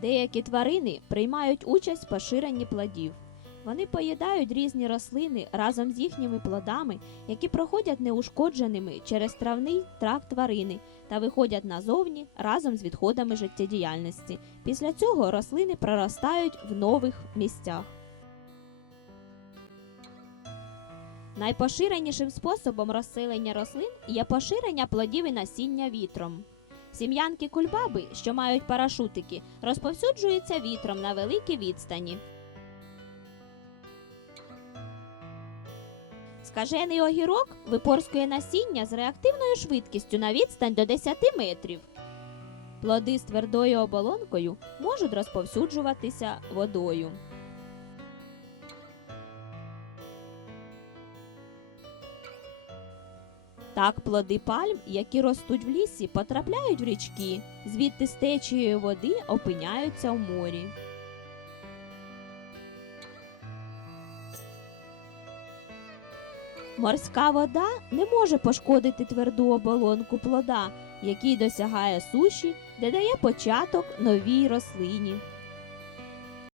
Деякі тварини приймають участь в поширенні плодів. Вони поїдають різні рослини разом з їхніми плодами, які проходять неушкодженими через травний тракт тварини та виходять назовні разом з відходами життєдіяльності. Після цього рослини проростають в нових місцях. Найпоширенішим способом розселення рослин є поширення плодів і насіння вітром. Сім'янки кульбаби, що мають парашутики, розповсюджуються вітром на великій відстані. Скажений огірок випорскує насіння з реактивною швидкістю на відстань до 10 метрів. Плоди з твердою оболонкою можуть розповсюджуватися водою. Так плоди пальм, які ростуть в лісі, потрапляють в річки, звідти з води опиняються в морі. Морська вода не може пошкодити тверду оболонку плода, який досягає суші, де дає початок новій рослині.